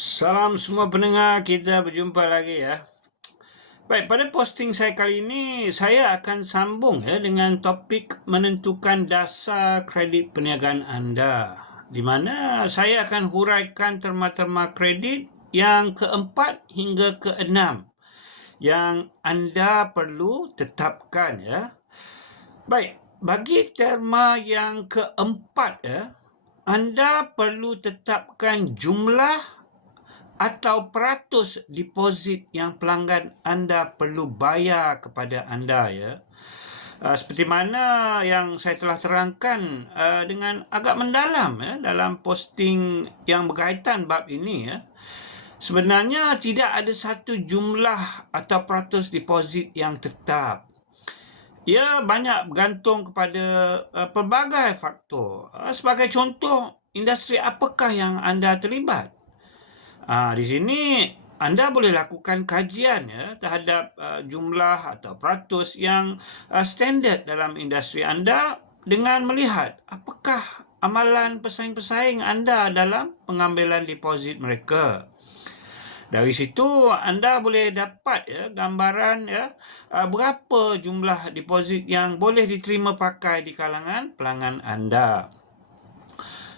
Salam semua pendengar, kita berjumpa lagi ya. Baik, pada posting saya kali ini, saya akan sambung ya dengan topik menentukan dasar kredit perniagaan anda. Di mana saya akan huraikan terma-terma kredit yang keempat hingga keenam yang anda perlu tetapkan ya. Baik, bagi terma yang keempat ya, anda perlu tetapkan jumlah atau peratus deposit yang pelanggan anda perlu bayar kepada anda ya. Uh, seperti mana yang saya telah terangkan uh, dengan agak mendalam ya dalam posting yang berkaitan bab ini ya. Sebenarnya tidak ada satu jumlah atau peratus deposit yang tetap. Ia banyak bergantung kepada uh, pelbagai faktor. Uh, sebagai contoh, industri apakah yang anda terlibat? Ha, di sini anda boleh lakukan kajian ya terhadap uh, jumlah atau peratus yang uh, standard dalam industri anda dengan melihat apakah amalan pesaing-pesaing anda dalam pengambilan deposit mereka. Dari situ anda boleh dapat ya gambaran ya uh, berapa jumlah deposit yang boleh diterima pakai di kalangan pelanggan anda.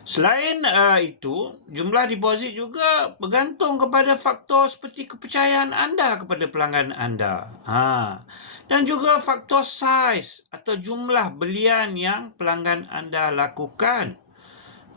Selain uh, itu, jumlah deposit juga bergantung kepada faktor seperti kepercayaan anda kepada pelanggan anda. Ha. Dan juga faktor size atau jumlah belian yang pelanggan anda lakukan.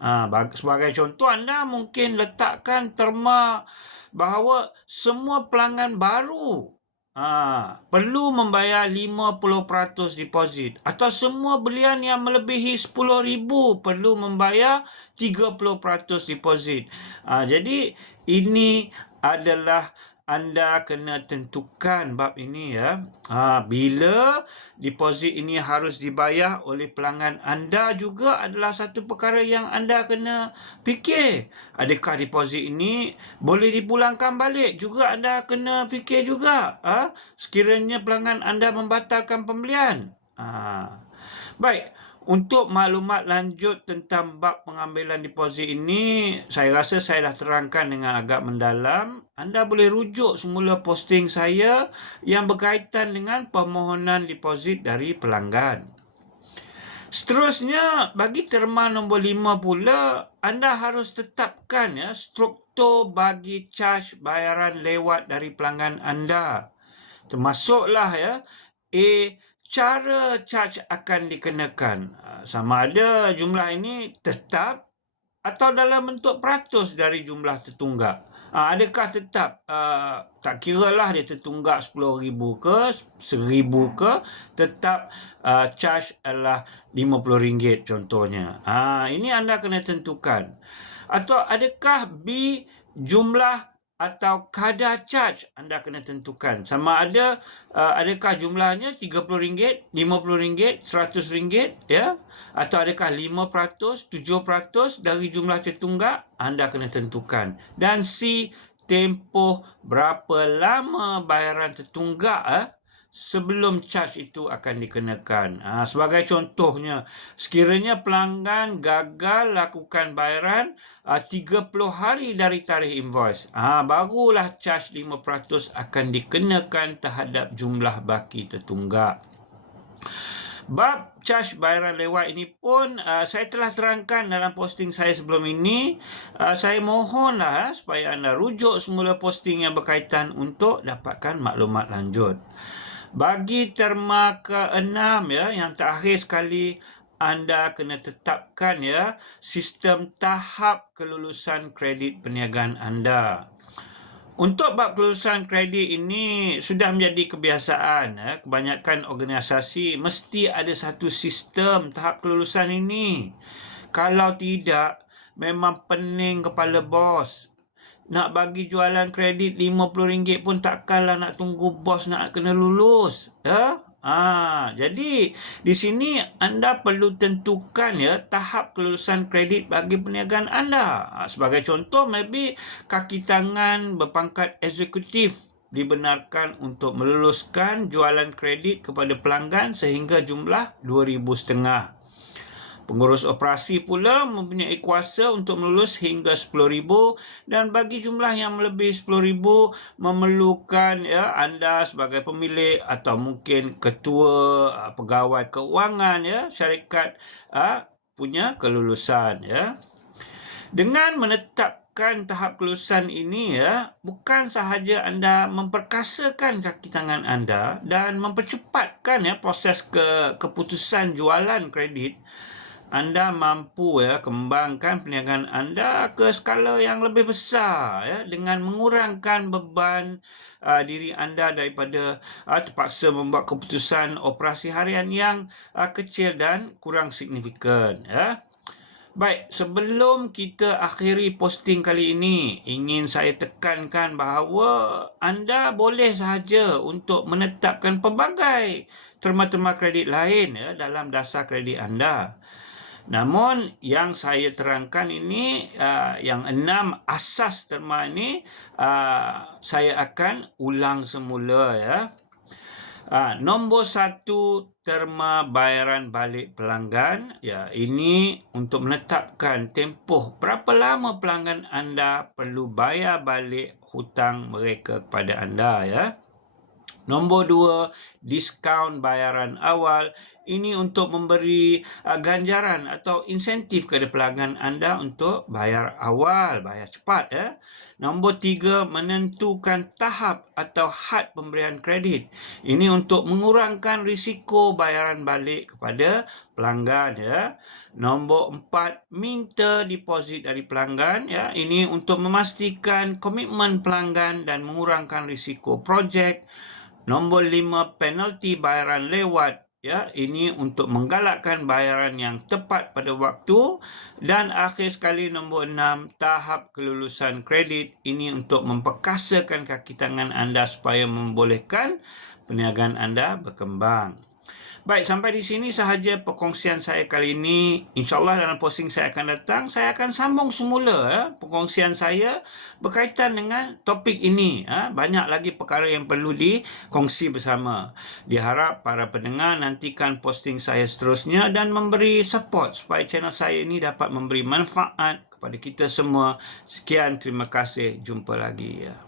Ha. Sebagai contoh, anda mungkin letakkan terma bahawa semua pelanggan baru Ha, perlu membayar 50% deposit atau semua belian yang melebihi 10,000 perlu membayar 30% deposit. Ha, jadi ini adalah anda kena tentukan bab ini ya. Ha, bila deposit ini harus dibayar oleh pelanggan anda juga adalah satu perkara yang anda kena fikir. Adakah deposit ini boleh dipulangkan balik? Juga anda kena fikir juga. Ha? Sekiranya pelanggan anda membatalkan pembelian. Ha. Baik. Untuk maklumat lanjut tentang bab pengambilan deposit ini, saya rasa saya dah terangkan dengan agak mendalam. Anda boleh rujuk semula posting saya yang berkaitan dengan permohonan deposit dari pelanggan. Seterusnya, bagi terma nombor lima pula, anda harus tetapkan ya struktur bagi charge bayaran lewat dari pelanggan anda. Termasuklah ya A cara charge akan dikenakan ah, sama ada jumlah ini tetap atau dalam bentuk peratus dari jumlah tertunggak. Ha, adakah tetap uh, tak kira lah dia tertunggak RM10,000 ke RM1,000 ke tetap uh, charge adalah RM50 contohnya. Ha, ini anda kena tentukan. Atau adakah B jumlah atau kadar charge anda kena tentukan. Sama ada uh, adakah jumlahnya? RM30, RM50, RM100 ya? Atau adakah 5%, 7% dari jumlah tertunggak anda kena tentukan. Dan C tempoh berapa lama bayaran tertunggak eh sebelum charge itu akan dikenakan. Ha, sebagai contohnya, sekiranya pelanggan gagal lakukan bayaran ha, 30 hari dari tarikh invoice, ha, barulah charge 5% akan dikenakan terhadap jumlah baki tertunggak. Bab charge bayaran lewat ini pun uh, saya telah terangkan dalam posting saya sebelum ini. Uh, saya mohonlah uh, supaya anda rujuk semula posting yang berkaitan untuk dapatkan maklumat lanjut. Bagi terma keenam ya yang terakhir sekali anda kena tetapkan ya sistem tahap kelulusan kredit perniagaan anda. Untuk bab kelulusan kredit ini sudah menjadi kebiasaan ya. kebanyakan organisasi mesti ada satu sistem tahap kelulusan ini. Kalau tidak memang pening kepala bos nak bagi jualan kredit RM50 pun takkanlah nak tunggu bos nak kena lulus. Ya? Ha, jadi di sini anda perlu tentukan ya tahap kelulusan kredit bagi perniagaan anda. Ha, sebagai contoh maybe kaki tangan berpangkat eksekutif dibenarkan untuk meluluskan jualan kredit kepada pelanggan sehingga jumlah 2000 setengah. Pengurus operasi pula mempunyai kuasa untuk melulus hingga 10,000 dan bagi jumlah yang melebihi 10,000 memerlukan ya anda sebagai pemilik atau mungkin ketua uh, pegawai keuangan ya syarikat uh, punya kelulusan ya. Dengan menetapkan tahap kelulusan ini ya, bukan sahaja anda memperkasakan kaki tangan anda dan mempercepatkan ya proses ke keputusan jualan kredit, anda mampu ya kembangkan perniagaan anda ke skala yang lebih besar ya dengan mengurangkan beban uh, diri anda daripada uh, terpaksa membuat keputusan operasi harian yang uh, kecil dan kurang signifikan ya. Baik, sebelum kita akhiri posting kali ini, ingin saya tekankan bahawa anda boleh sahaja untuk menetapkan pelbagai terma-terma kredit lain ya, dalam dasar kredit anda. Namun yang saya terangkan ini, uh, yang enam asas terma ini, uh, saya akan ulang semula ya. Uh, nombor satu terma bayaran balik pelanggan. Ya, ini untuk menetapkan tempoh berapa lama pelanggan anda perlu bayar balik hutang mereka kepada anda ya. Nombor dua, diskaun bayaran awal. Ini untuk memberi uh, ganjaran atau insentif kepada pelanggan anda untuk bayar awal, bayar cepat. Ya. Nombor tiga, menentukan tahap atau had pemberian kredit. Ini untuk mengurangkan risiko bayaran balik kepada pelanggan. Ya. Nombor empat, minta deposit dari pelanggan. Ya. Ini untuk memastikan komitmen pelanggan dan mengurangkan risiko projek. Nombor lima, penalti bayaran lewat. Ya, ini untuk menggalakkan bayaran yang tepat pada waktu. Dan akhir sekali nombor enam, tahap kelulusan kredit. Ini untuk memperkasakan kaki tangan anda supaya membolehkan perniagaan anda berkembang. Baik, sampai di sini sahaja perkongsian saya kali ini. InsyaAllah dalam posting saya akan datang, saya akan sambung semula ya, perkongsian saya berkaitan dengan topik ini. Ya. Banyak lagi perkara yang perlu dikongsi bersama. Diharap para pendengar nantikan posting saya seterusnya dan memberi support supaya channel saya ini dapat memberi manfaat kepada kita semua. Sekian, terima kasih. Jumpa lagi. Ya.